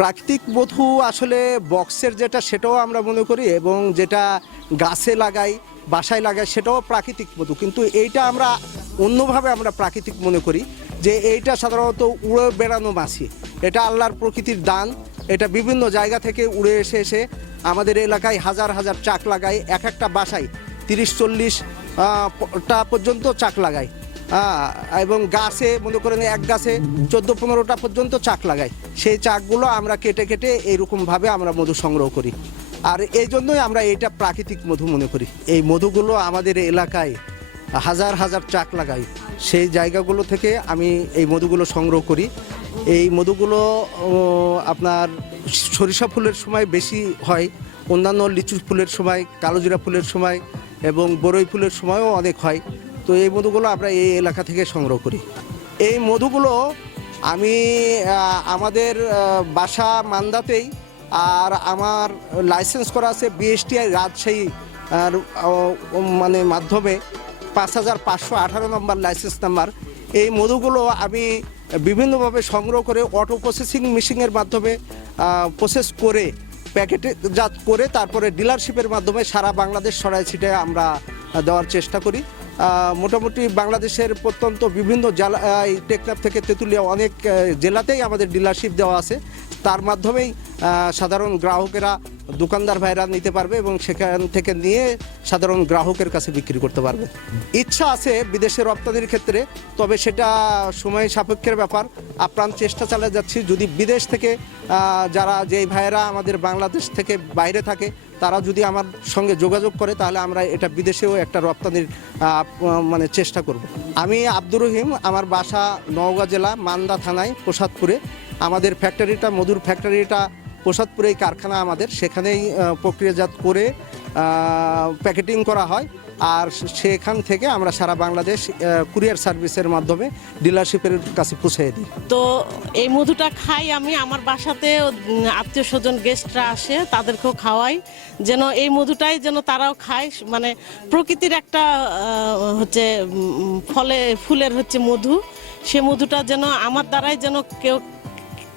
প্রাকৃতিক মধু আসলে বক্সের যেটা, সেটাও আমরা মনে করি এবং যেটা গাছে লাগাই, বাসায় লাগাই, সেটাও প্রাকৃতিক মধু কিন্তু এইটা আমরা অন্যভাবে আমরা প্রাকৃতিক মনে করি যে এইটা সাধারণত উড়ে বেড়ানো মাছি। এটা আল্লাহর প্রকৃতির দান। এটা বিভিন্ন জায়গা থেকে উড়ে এসে এসে আমাদের এলাকায় হাজার হাজার চাক লাগায়। এক একটা বাসায় তিরিশ, চল্লিশ টা পর্যন্ত চাক লাগায়। এবং গাছে, মনে করেন এক গাছে চোদ্দ পনেরোটা পর্যন্ত চাক লাগাই। সেই চাকগুলো আমরা কেটে কেটে এইরকমভাবে আমরা মধু সংগ্রহ করি। আর এই জন্যই আমরা এটা প্রাকৃতিক মধু মনে করি। এই মধুগুলো আমাদের এলাকায় হাজার হাজার চাক লাগাই। সেই জায়গাগুলো থেকে আমি এই মধুগুলো সংগ্রহ করি। এই মধুগুলো আপনার সরিষা ফুলের সময় বেশি হয়, অন্যান্য লিচু ফুলের সময় কালোজিরা ফুলের সময় এবং বরই ফুলের সময়ও অনেক হয়। তো এই মধুগুলো আমরা এই এলাকা থেকে সংগ্রহ করি। এই মধুগুলো আমি আমাদের বাসা মান্দাতেই আর আমার লাইসেন্স করা আছে বিএসটিআই রাজশাহী, আর মানে মাধ্যমে পাঁচ হাজার পাঁচশো আঠারো নম্বর লাইসেন্স নাম্বার। এই মধুগুলো আমি বিভিন্নভাবে সংগ্রহ করে অটো প্রসেসিং মেশিনের মাধ্যমে প্রসেস করে প্যাকেটে জাত করে তারপরে ডিলারশিপের মাধ্যমে সারা বাংলাদেশ ছড়াই ছিটে আমরা দেওয়ার চেষ্টা করি। মোটামুটি বাংলাদেশের প্রত্যন্ত বিভিন্ন জেলা এই টেকনাফ থেকে তেঁতুলিয়া অনেক জেলাতেই আমাদের ডিলারশিপ দেওয়া আছে। তার মাধ্যমেই সাধারণ গ্রাহকেরা দোকানদার ভাইরা নিতে পারবে এবং সেখান থেকে নিয়ে সাধারণ গ্রাহকের কাছে বিক্রি করতে পারবে। ইচ্ছা আছে বিদেশে রপ্তানির ক্ষেত্রে, তবে সেটা সময় সাপেক্ষের ব্যাপার। আপ্রাণ চেষ্টা চালিয়ে যাচ্ছি। যদি বিদেশ থেকে যারা যেই ভাইয়েরা আমাদের বাংলাদেশ থেকে বাইরে থাকে তারা যদি আমার সঙ্গে যোগাযোগ করে, তাহলে আমরা এটা বিদেশেও একটা রপ্তানির মানে চেষ্টা করব। আমি আব্দুর রহিম, আমার বাসা নওগাঁ জেলা, মান্দা থানায়, প্রসাদপুরে। আমাদের ফ্যাক্টরিটা, মধুর ফ্যাক্টরিটা প্রসাদপুরে এই কারখানা আমাদের। সেখানেই প্রক্রিয়াজাত করে প্যাকেটিং করা হয়। আর সেখান থেকে আমরা সারা বাংলাদেশ কুরিয়ার সার্ভিসের মাধ্যমে ডিলারশিপের কাছে পৌঁছে দিই। তো এই মধুটা খাই আমি, আমার বাসাতে আত্মীয় স্বজন গেস্টরা আসে, তাদেরকেও খাওয়াই। যেন এই মধুটাই যেন তারাও খায় মানে প্রকৃতির একটা হচ্ছে ফলে, ফুলের হচ্ছে মধু। সে মধুটা যেন আমার দ্বারাই যেন কেউ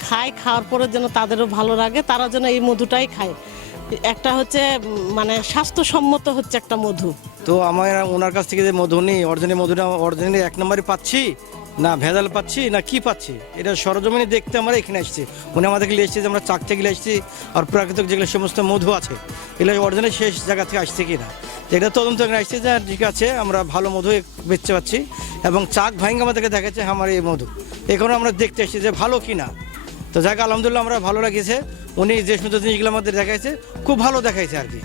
খায়, খাওয়ার পরে যেন তাদেরও ভালো লাগে, তারা যেন এই মধুটাই খায়। একটা হচ্ছে মানে স্বাস্থ্যসম্মত হচ্ছে একটা মধু। তো আমার ওনার কাছ থেকে যে মধু নেই, অরিজিনাল মধুটা অরিজিনালি এক নম্বরে পাচ্ছি, না ভেজাল পাচ্ছি, না কি পাচ্ছি? এটা সরজমিনে দেখতে আমরা এখানে আসছি উনি আমাদেরকে নিয়ে এসেছি যে আমরা চাক থেকে এসেছি, আর প্রাকৃতিক যেগুলো সমস্ত মধু আছে, এগুলো অরিজিনাল শেষ জায়গা থেকে আসছে কি না এটা তদন্ত করে আসছে যে, ঠিক আছে, আমরা ভালো মধু বেচতে পাচ্ছি, এবং চাক ভাঙ্গ আমাদেরকে দেখাচ্ছে আমার এই মধু। এখন আমরা দেখতে এসেছি যে ভালো কি না তো যাকে, আলহামদুলিল্লাহ আমরা ভালো লাগিয়েছে। উনি যে সুন্দর জিনিসগুলো আমাদের দেখাইছে খুব ভালো দেখাইছে আর কি।